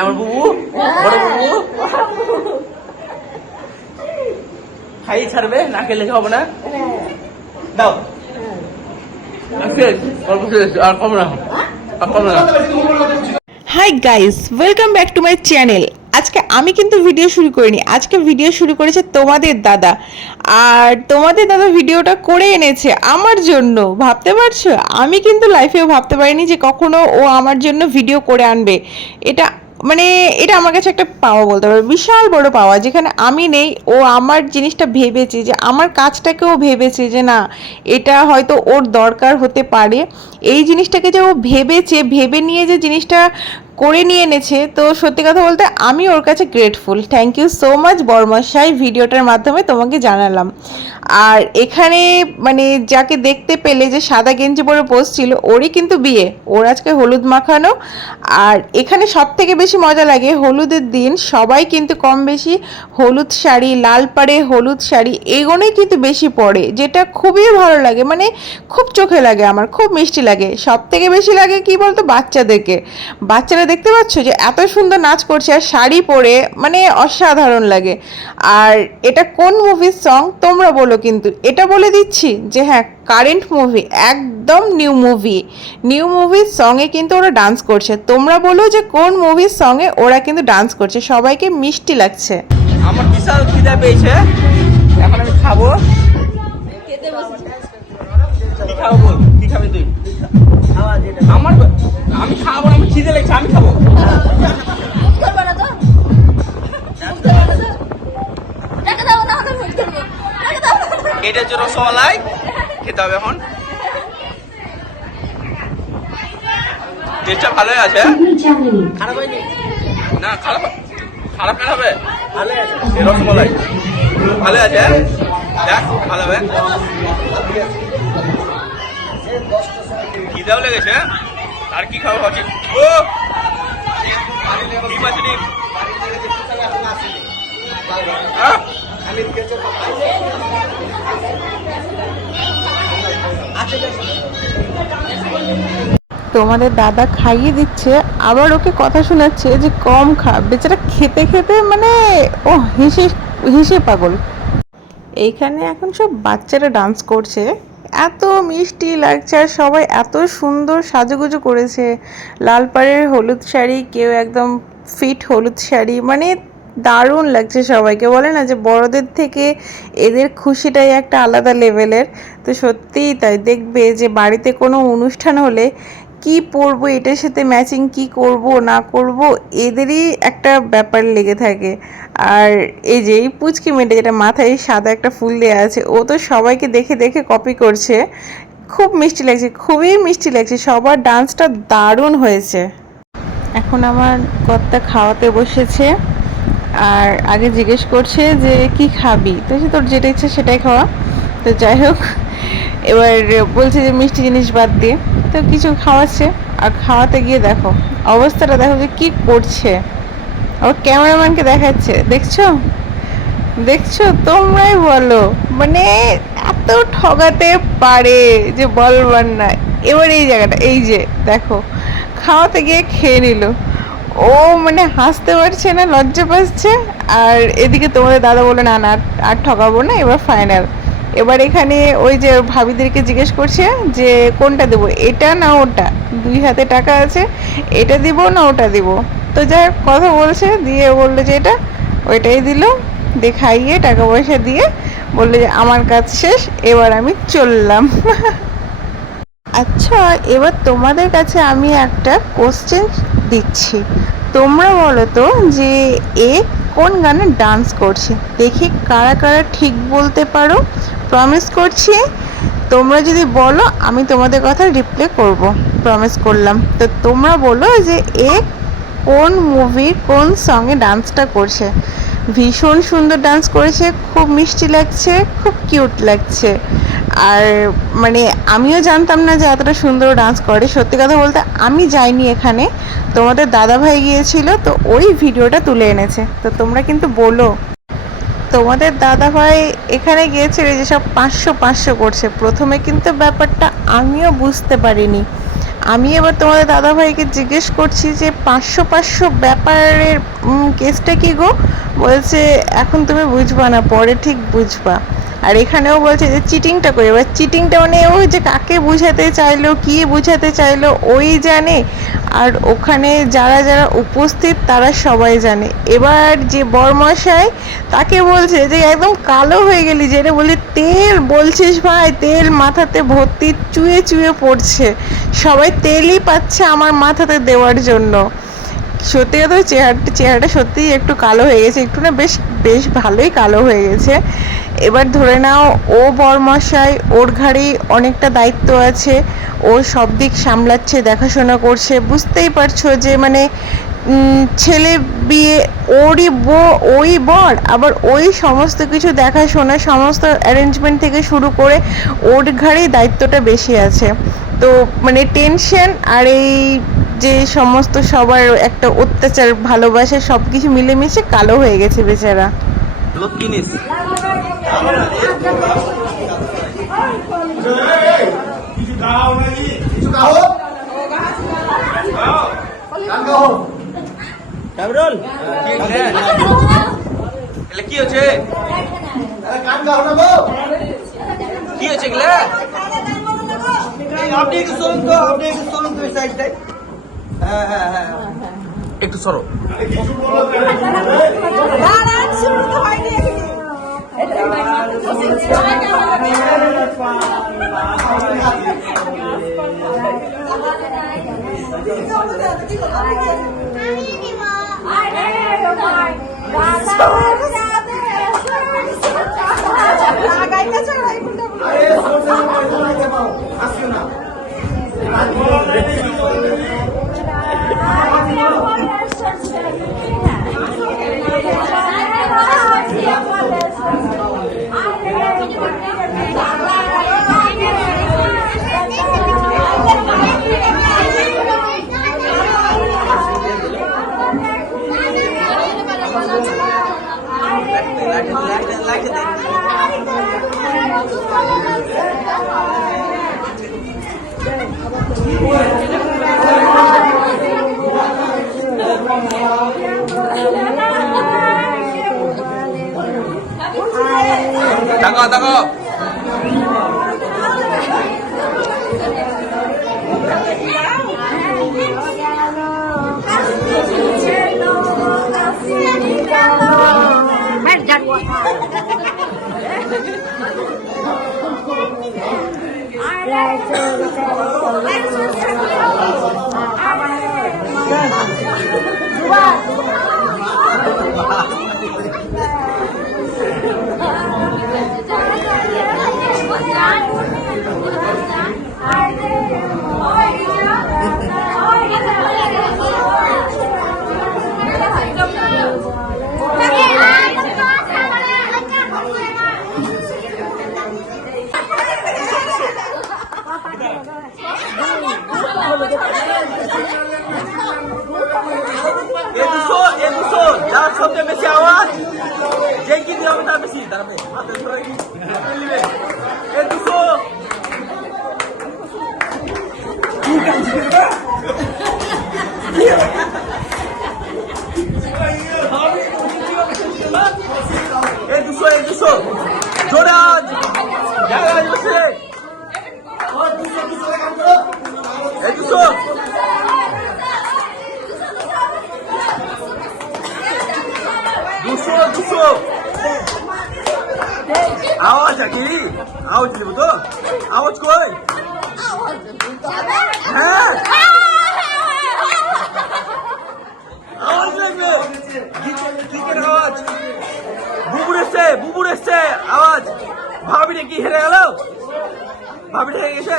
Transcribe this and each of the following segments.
আমার বুবু বড় বুবু খাই ছাড়বে না খেলে হবে না দাও আর কম না hi guys, welcome back to my channel. আজকে আমি কিন্তু ভিডিও শুরু করিনি, আজকে ভিডিও শুরু করেছে তোমাদের দাদা। আর তোমাদের দাদা ভিডিওটা করে এনেছে আমার জন্য। ভাবতে পারছো, আমি কিন্তু লাইফেও ভাবতে পারিনি যে কখনো ও আমার জন্য ভিডিও করে আনবে। এটা আমার কাছে একটা পাওয়া বলতে পারো, বিশাল বড় পাওয়া। যেখানে আমি নেই, ও আমার জিনিসটা ভেবেছে, যে আমার কাজটাকেও ভেবেছে যে না এটা হয়তো ওর দরকার হতে পারে। এই জিনিসটাকে যে ও ভেবেছে, ভেবে নিয়ে যে জিনিসটা করে নিয়ে এনেছে, তো সত্যি কথা বলতে আমি ওর কাছে grateful. Thank you so much বর্মশাই, ভিডিওটার মাধ্যমে তোমাকে জানালাম। আর এখানে যাকে দেখতে পেলে যে সাদা গেঞ্জি পরে বসছিল, ওরই কিন্তু বিয়ে, ওর আজকে হলুদ মাখানো। আর এখানে সব থেকে বেশি মজা লাগে, হলুদের দিন সবাই কিন্তু কম বেশি হলুদ শাড়ি, লাল পাড়ে হলুদ শাড়ি এগুলোই কিন্তু বেশি পরে, যেটা খুবই ভালো লাগে, খুব চোখে লাগে, আমার খুব মিষ্টি লাগে। সব থেকে বেশি লাগে কি বলতো, বাচ্চাদেরকে। বাচ্চারা দেখতে পাচ্ছ যে এত সুন্দর নাচ করছে আর শাড়ি পরে, অসাধারণ লাগে। আর এটা কোন মুভির সং তোমরা বলো, কিন্তু এটা বলে দিচ্ছি যে হ্যাঁ, কারেন্ট মুভি, একদম নিউ মুভির সঙ্গে কিন্তু ওরা ডান্স করছে। তোমরা বলো যে কোন মুভির সঙ্গে ওরা কিন্তু ডান্স করছে, সবাইকে মিষ্টি লাগছে। আমার বিশাল খিদে পেয়েছে, এখন আমি খাবো। কি খাবো বল, কি খাবি তুই? আমি খাবো, আমি খিদে লেগেছে, আমি খাবো। এটা হচ্ছে রসমালাই, খেতে হবে এখন। টেস্টটা ভালোই আছে, খারাপ হয়নি না, খারাপ কেন হবে? রসমালাই ভালো আছে, দেখ ভালো হবে। খিদেও লেগেছে, আর কি খাবো ভাবছি। ও ডিম আছে, ডিম। তোমাদের দাদা খাইয়ে দিচ্ছে, আবার ওকে কথা শোনাচ্ছে যে কম খা। বেচারা খেতে খেতে ও হেসে পাগল। এইখানে এখন সব বাচ্চারা ডান্স করছে, এত মিষ্টি লাগছে, আর সবাই এত সুন্দর সাজুগুজু করেছে। লাল পাড়ের হলুদ শাড়ি, কেউ একদম ফিট হলুদ শাড়ি, দারুণ লাগছে সবাইকে। বলে না যে বড়দের থেকে এদের খুশিটাই একটা আলাদা লেভেলের। তো সত্যিই তাই, দেখবে যে বাড়িতে কোনো অনুষ্ঠান হলে কি পরবো, এটার সাথে ম্যাচিং কি করব না করব, এদেরই একটা ব্যাপার লেগে থাকে। আর এই যে এই পুচকি মেয়েটা, যেটা মাথায় সাদা একটা ফুল দেওয়া আছে, ও তো সবাইকে দেখে দেখে কপি করছে। খুব মিষ্টি লাগছে, খুবই মিষ্টি লাগছে, সবার ডান্সটা দারুণ হয়েছে। এখন আমার কর্তা খাওয়াতে বসেছে, আর আগে জিজ্ঞেস করছে যে কি খাবি, তো তোর যেটা ইচ্ছে সেটাই খাওয়া। তো যাই হোক, এবার বলছে যে মিষ্টি জিনিস বাদ দিয়ে, তো কিছু খাওয়াচ্ছে। আর খাওয়াতে গিয়ে দেখো অবস্থাটা, দেখো যে কি করছে। ও ক্যামেরাম্যানকে দেখাচ্ছে, দেখছো তোমরাই বলো, এত ঠগাতে পারে যে বলবার না। এবার এই জায়গাটা, এই যে দেখো, খাওয়াতে গিয়ে খেয়ে নিল। ও হাসতে পারছে না, লজ্জা পাচ্ছে। আর এদিকে তোমাদের দাদা বলে না না, আর ঠকাবো না, এবার ফাইনাল। এবার এখানে ওই যে ভাবিদেরকে জিজ্ঞেস করছে যে কোনটা দেবো, এটা না ওটা, দুই হাতে টাকা আছে, এটা দিব না ওটা দিব। তো যাই কথা বলছে, দিয়ে বললো যে এটা, ওইটাই দিল। দিয়ে খাইয়ে টাকা পয়সা দিয়ে বললো যে আমার কাজ শেষ, এবার আমি চললাম। আচ্ছা, এবার তোমাদের কাছে আমি একটা কোশ্চেন দিচ্ছি, তোমরা বলো তো যে এ কোন গানে ডান্স করছে, দেখি কারা কারা ঠিক বলতে পারো। প্রমিস করছি, তোমরা যদি বলো আমি তোমাদের কথা রিপ্লে করব, প্রমিস করলাম। তো তোমরা বলো যে এ কোন মুভির কোন সঙ্গে ডান্সটা করছে। ভীষণ সুন্দর ডান্স করেছে, খুব মিষ্টি লাগছে, খুব কিউট লাগছে। আর আমিও জানতাম না যে এতটা সুন্দর ডান্স করে। সত্যি কথা বলতে আমি যাইনি এখানে, তোমাদের দাদা ভাই গিয়েছিল, তো ওই ভিডিওটা তুলে এনেছে। তো তোমরা কিন্তু বলো। তো তোমাদের দাদাভাই এখানে গিয়েছিল যে সব 500 করছে, প্রথমে কিন্তু ব্যাপারটা আমিও বুঝতে পারিনি। আমি এবার তোমাদের দাদাভাইকে জিজ্ঞেস করছি যে 500 ব্যাপারের কেসটা কি গো? বলছে এখন তুমি বুঝবা না, পরে ঠিক বুঝবা। আর এখানেও বলছে যে চিটিংটা করে, এবার চিটিংটা মানে ওই যে কাকে বুঝাতে চাইলো, কি বুঝাতে চাইলো ওই জানে, আর ওখানে যারা যারা উপস্থিত তারা সবাই জানে। এবার যে বরমশাই তাকে বলছে যে একদম কালো হয়ে গেলি, যেটা বলি তেল বলছিস ভাই, তেল মাথাতে ভর্তি চুয়ে চুয়ে পড়ছে, সবাই তেলই পাচ্ছে আমার মাথাতে দেওয়ার জন্য। সত্যি কথা চেহারাটা সত্যিই একটু কালো হয়ে গেছে, একটু না বেশ বেশ ভালোই কালো হয়ে গেছে। এবার ধরে নাও ও বরমশাই, ওর ঘাড়েই অনেকটা দায়িত্ব আছে, ও সব দিক সামলাচ্ছে, দেখাশোনা করছে। বুঝতেই পারছো যে মানে ছেলে বিয়ে, ওই বর, আবার ওই সমস্ত কিছু দেখাশোনা, সমস্ত অ্যারেঞ্জমেন্ট থেকে শুরু করে ওর ঘাড়েই দায়িত্বটা বেশি আছে। তো মানে টেনশন আর এই যে সমস্ত সবার একটা অত্যাচার, ভালোবাসা, সব কিছু মিলেমিশে কালো হয়ে গেছে বেচারা। কিনিস কি হচ্ছে, কি হচ্ছে এগুলা? আপনি একটু চলুন তো, সাইডটাই। হ্যাঁ, একটু সরো। দেখো যার সবচেয়ে বেশি আওয়াজ, যে কি দিয়ে হবে তার বেশি দাঁড়াবে। দুশো জোরে আজ বসে 200 আওয়াজ কি আওয়াজ দেবো তো, আওয়াজ কই? হ্যাঁ আওয়াজ লাগবে, কিকের আওয়াজ। বুবুর এসছে আওয়াজ। ভাবিটা কি হেরে গেল? ভাবিটা হেরে গেছে।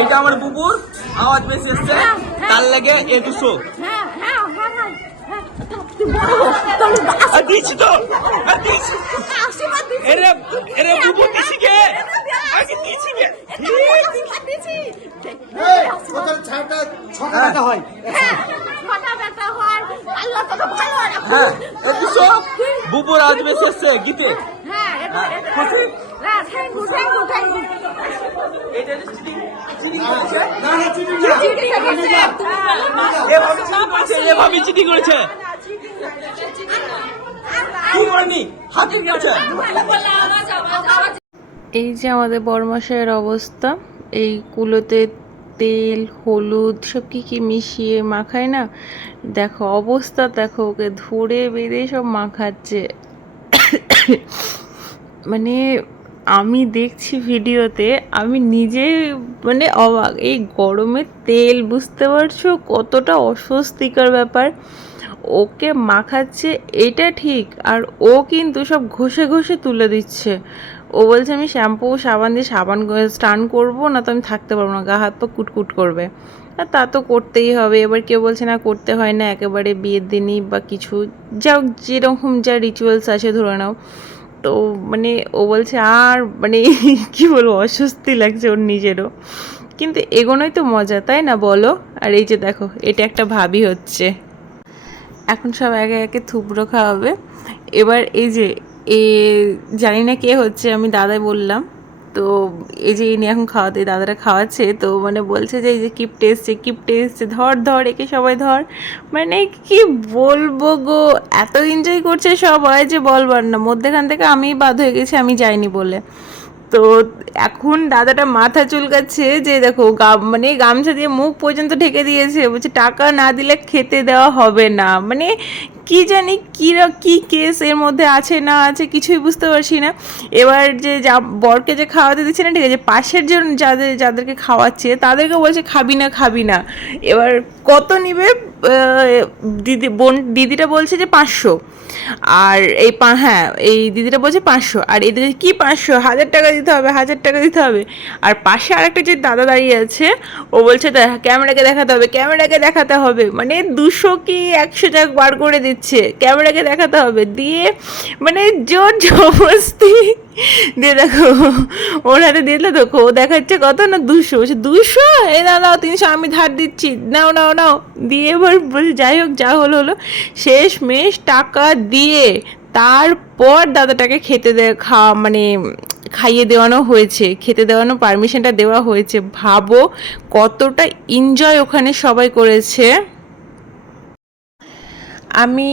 এটা আমার বুবুর আওয়াজ বেশি এসছে, তার লেগে এ 200 দিচ্ছি তো। এরে বুবু দিচ্ছি কে? দিচ্ছি কে? ছাড়টা 6টা হয়। হ্যাঁ এই দুশো বুবুর আসবে শেষে গীতে খুশি এটা চিটিং করেছে না না চিটিং না এভাবে চিটিং করেছে কি করেনি হাতির কাছে এই যে আমাদের বড়মশাইয়ের অবস্থা, এই কুলোতে তেল হলুদ সব কি মিশিয়ে মাখায় না, দেখো অবস্থা দেখো, ওকে ধরে বেঁধে সব মাখাচ্ছে। মানে আমি দেখছি ভিডিওতে, আমি নিজে মানে অবাক, এই গরমে তেল, বুঝতে পারছো কতটা অস্বস্তিকর ব্যাপার। ওকে মাখাচ্ছে এটা ঠিক, আর ও কিন্তু সব ঘষে ঘষে তুলে দিচ্ছে। ও বলছে আমি শ্যাম্পু সাবান দিয়ে স্নান করবো না তো আমি থাকতে পারবো না, গা হাত পা কুটকুট করবে। আর তা তো করতেই হবে। এবার কেউ বলছে না করতে হয় না, একেবারে বিয়ের দিনই বা কিছু যা যেরকম যা রিচুয়ালস আছে ধরে নাও। তো মানে ও বলছে আর মানে কি বলবো, অস্বস্তি লাগছে ওর নিজেরও, কিন্তু এগোনোই তো মজা, তাই না বলো? আর এই যে দেখো, এটা একটা ভাবি হচ্ছে, এখন সব একে একে থুবড়ো খাওয়াবে। এবার এই যে জানি না কে হচ্ছে, আমি দাদাই বললাম। তো এই যে ইনি এখন খাওয়াতে, দাদারা খাওয়াচ্ছে, তো মানে বলছে যে এই যে কিপটে এসছে, ধর ধর একে সবাই ধর। মানে কি বলবো গো, এত এনজয় করছে সবাই যে বলবার না। মধ্যেখান থেকে আমি বাদ হয়ে গেছি, আমি যাইনি বলে। তো এখন দাদাটা মাথা চুলকাচ্ছে যে দেখো মানে গামছা দিয়ে মুখ পর্যন্ত ঢেকে দিয়েছে, বলছে টাকা না দিলে খেতে দেওয়া হবে না। মানে কি জানি কি কেস এর মধ্যে আছে না আছে কিছুই বুঝতে পারছি না। এবার যে বরকে যে খাওয়াতে দিচ্ছে না, ঠিক আছে, পাশের জন যাদেরকে খাওয়াচ্ছে তাদেরকে বলছে খাবি না। এবার কত নিবে দিদিটা বলছে যে 500, আর এই দিদিটা বলছে 500, আর এদের কি 500, 1000 টাকা দিতে হবে, 1000 টাকা দিতে হবে। আর পাশে আরেকটা যে দাদা দাঁড়িয়ে আছে, ও বলছে ক্যামেরাকে দেখাতে হবে, মানে 200 কি 100 টাকা বার করে দিচ্ছে, ক্যামেরাকে দেখাতে হবে দিয়ে, মানে জোর জবরদস্তি দিয়ে দেখো ওর হাতে দিলে দেখো, ও দেখাচ্ছে কত না 200, বলছে 200, এই নাও 300 আমি ধার দিচ্ছি, নাও দিয়ে। এবার বলছে যাই হোক, যা হলো শেষমেশ টাকা দিয়ে তারপর দাদাটাকে খাইয়ে দেওয়ানো হয়েছে, খেতে দেওয়ানো পারমিশনটা দেওয়া হয়েছে। ভাবো কতটা এনজয় ওখানে সবাই করেছে। আমি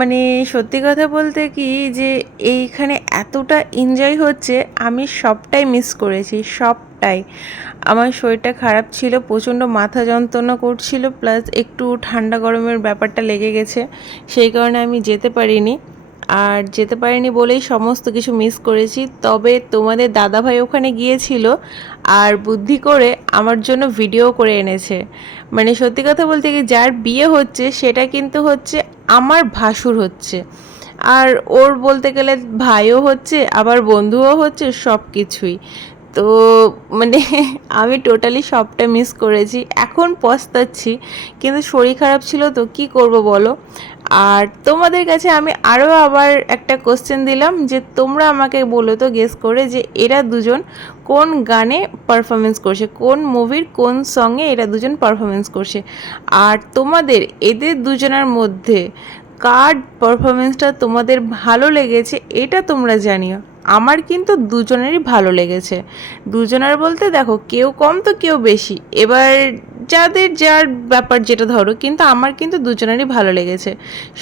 মানে সত্যি কথা বলতে কি, যে এইখানে এতটা এনজয় হচ্ছে, আমি সবটাই মিস করেছি, সবটাই। আমার শরীরটা খারাপ ছিল, প্রচণ্ড মাথা যন্ত্রণা করছিল, প্লাস একটু ঠান্ডা গরমের ব্যাপারটা লেগে গেছে, সেই কারণে আমি যেতে পারিনি বলেই সমস্ত কিছু মিস করেছি। তবে তোমাদের দাদাভাই ওখানে গিয়েছিল আর বুদ্ধি করে আমার জন্য ভিডিও করে এনেছে। মানে সত্যি কথা বলতে কি, যার বিয়ে হচ্ছে সেটা কিন্তু হচ্ছে আমার ভাসুর হচ্ছে, আর ওর বলতে গেলে ভাইও হচ্ছে, আবার বন্ধুও হচ্ছে, সব কিছুই। তো মানে আমি টোটালি সবটা মিস করেছি, এখন পস্তাচ্ছি, কিন্তু শরীর খারাপ ছিল তো কি করব বলো। আর তোমাদের কাছে আমি আবার একটা কোশ্চেন দিলাম, যে তোমরা আমাকে বলো তো গেস করে, যে এরা দুজন কোন গানে পারফরমেন্স করছে, কোন মুভির কোন সঙ্গে এরা দুজন পারফরমেন্স করছে। আর তোমাদের এদের দুজনের মধ্যে কার পারফরমেন্সটা তোমাদের ভালো লেগেছে এটা তোমরা জানিও। আমার কিন্তু দুজনেরই ভালো লেগেছে, দুজনের বলতে দেখো কেউ কম তো কেউ বেশি, এবার যার ব্যাপার যেটা ধরো, কিন্তু আমার কিন্তু দুজনেরই ভালো লেগেছে।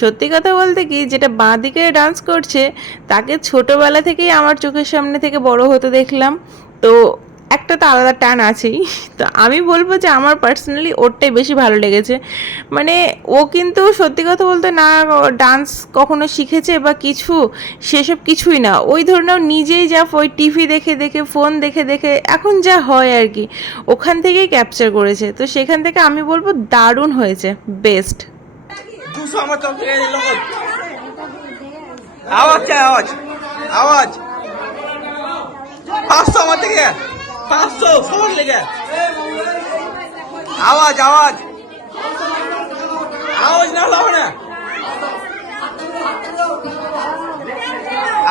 সত্যি কথা বলতে কি, যেটা বাঁ দিকে ডান্স করছে তাকে ছোটোবেলা থেকেই আমার চোখের সামনে থেকে বড় হতে দেখলাম, তো একটা তো আলাদা টান আছেই। তো আমি বলবো যে আমার পার্সোনালি ওরটাই বেশি ভালো লেগেছে। মানে ও কিন্তু সত্যি কথা বলতে না ডান্স কখনো শিখেছে বা কিছু, সেসব কিছুই না, ওই ধরে নাও নিজেই যা ওই টিভি দেখে ফোন দেখে এখন যা হয় আর কি, ওখান থেকেই ক্যাপচার করেছে। তো সেখান থেকে আমি বলবো দারুণ হয়েছে, বেস্ট। 200 আমার চোখ থেকে এলো। আওয়াজ 500 আমার থেকে, 500 সবার লেগে আওয়াজ না হলো না,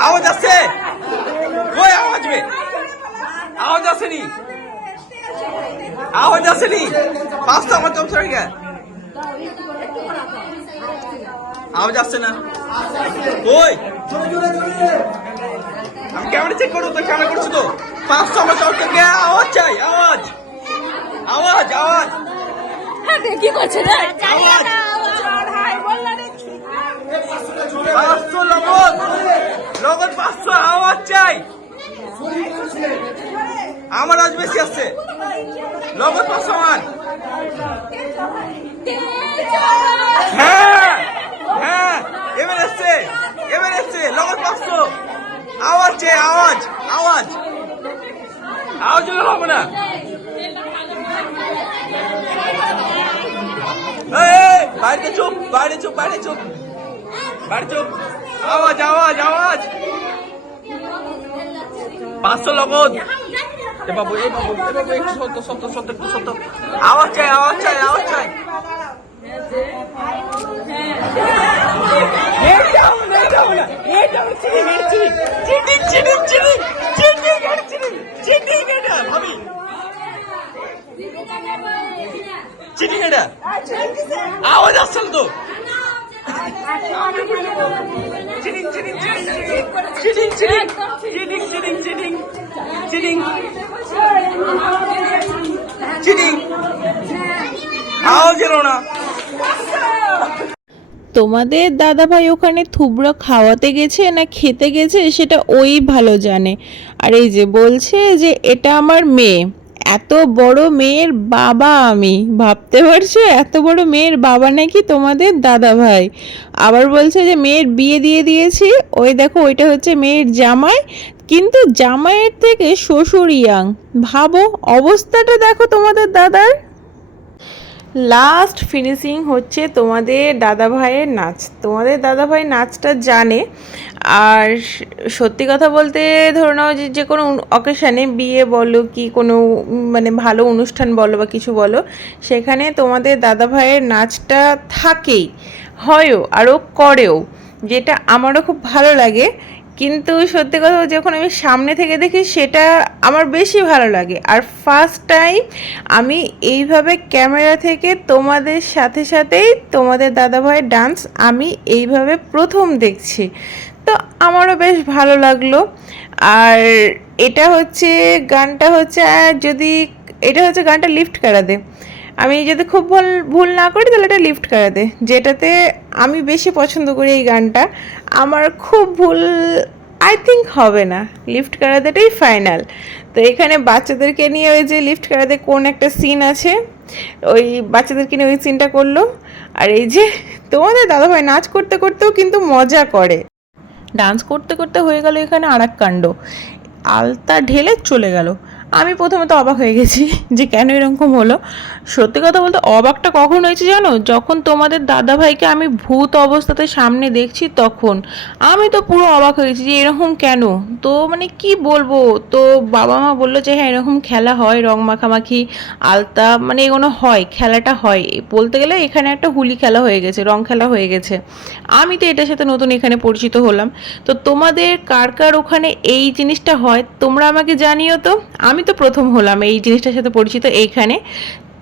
আওয়াজ আসছে, ওই আওয়াজ আসেনি 500 আমার চোখ থেকে। আওয়াজ আসছে না কই আমি ক্যামেরা চেক করবো তো ক্যামেরা করছি তো 500 আমার চট থেকে আওয়াজ চাই আওয়াজ আওয়াজ আওয়াজ কি করছে রে? আওয়াজ 500 লগন লগন 500 আওয়াজ চাই আমার আজ বেশি আসছে লগন 500 আমার হ্যাঁ হ্যাঁ এবার এসছে লগন 500 আওয়াজ চাই আওয়াজ আওয়াজ আওয়াজ হলে হবে না এই বাইরে চুপ বাইরে চুপ বাইরে চুপ বাইরে চুপ আওয়াজ আওয়াজ আওয়াজ 500 লগন এ বাবু একটু সত্য আওয়াজ চাই আওয়াজ চাই আওয়াজ চাই আওয়াজ আসছে তো আওয়াজ এলো না তোমাদের দাদাভাই ওখানে থুবড়ো খাওয়াতে গেছে না খেতে গেছে সেটা ওই ভালো জানে। আর এই যে বলছে যে এটা আমার মেয়ে, এত বড় মেয়ের বাবা। আমি ভাবতে পারছো এত বড় মেয়ের বাবা নাকি তোমাদের দাদাভাই। আবার বলছে যে মেয়ের বিয়ে দিয়ে দিয়েছি, ওই দেখো ওইটা হচ্ছে মেয়ের জামাই, কিন্তু জামাইয়ের থেকে শ্বশুর ইয়াং। ভাবো অবস্থাটা দেখো তোমাদের দাদার। লাস্ট ফিনিশিং হচ্ছে তোমাদের দাদাভাইয়ের নাচ। তোমাদের দাদাভাই নাচটা জানে। আর সত্যি কথা বলতে ধরে নাও যে কোনো অকেশানে বিয়ে বলো কি কোনো মানে ভালো অনুষ্ঠান বলো বা কিছু বলো, সেখানে তোমাদের দাদাভাইয়ের নাচটা থাকেই, হয়ও আরও করেও, যেটা আমারও খুব ভালো লাগে। কিন্তু সত্যি কথা যখন আমি সামনে থেকে দেখি সেটা আমার বেশি ভালো লাগে। আর ফার্স্ট টাইম আমি এইভাবে ক্যামেরা থেকে তোমাদের সাথে সাথেই তোমাদের দাদাভাইয়ের ডান্স আমি এইভাবে প্রথম দেখছি, তো আমারও বেশ ভালো লাগলো। আর এটা হচ্ছে গানটা হচ্ছে, যদি এটা হচ্ছে গানটা লিফট করা দে, আমি যদি খুব ভুল না করি তাহলে এটা লিফট করা দে, যেটাতে আমি বেশি পছন্দ করি এই গানটা। আমার খুব ভুল আই থিঙ্ক হবে না, লিফট করা দেটাই ফাইনাল। তো এখানে বাচ্চাদেরকে নিয়ে ওই যে লিফট করা দে কোন একটা সিন আছে, ওই বাচ্চাদেরকে নিয়ে ওই সিনটা করলো। আর এই যে তোমাদের দাদাভাই নাচ করতে করতেও কিন্তু মজা করে, ডান্স করতে করতে হয়ে গেল এখানে আর এক কাণ্ড, আলতা ঢেলে চলে গেল। আমি প্রথমে তো অবাক হয়ে গেছি যে কেন এরকম হলো। সত্যি কথা বলতে অবাকটা কখন হয়েছে জানো, যখন তোমাদের দাদাভাইকে আমি ভূত অবস্থাতে সামনে দেখছি তখন আমি তো পুরো অবাক হয়েছি যে এরকম কেন। তো মানে কি বলবো, তো বাবা মা বললো যে হ্যাঁ এরকম খেলা হয়, রং মাখামাখি আলতা মানে এগুলো হয়, খেলাটা হয়। বলতে গেলে এখানে একটা হুলি খেলা হয়ে গেছে, রং খেলা হয়ে গেছে। আমি তো এটার সাথে নতুন এখানে পরিচিত হলাম। তো তোমাদের কার কার ওখানে এই জিনিসটা হয় তোমরা আমাকে জানিও তো। আমি তো প্রথম হলাম এই জিনিসটার সাথে পরিচিত এইখানে।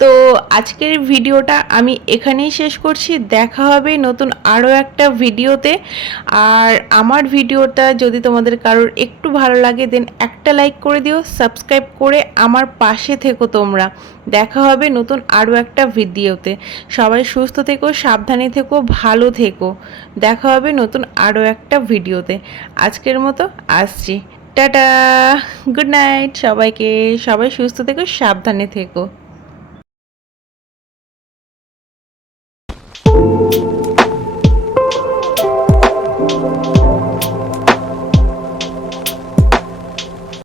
তো আজকের ভিডিওটা আমি এখানেই শেষ করছি, দেখা হবে নতুন আরও একটা ভিডিওতে। আর আমার ভিডিওটা যদি তোমাদের কারোর একটু ভালো লাগে দেন একটা লাইক করে দিও, সাবস্ক্রাইব করে আমার পাশে থেকো তোমরা। দেখা হবে নতুন আরও একটা ভিডিওতে। সবাই সুস্থ থেকো, সাবধানে থেকো, ভালো থেকো। দেখা হবে নতুন আরও একটা ভিডিওতে। আজকের মতো আসছি, টাটা, গুড নাইট সবাইকে। সবাই সুস্থ থেকো, সাবধানে থেকো।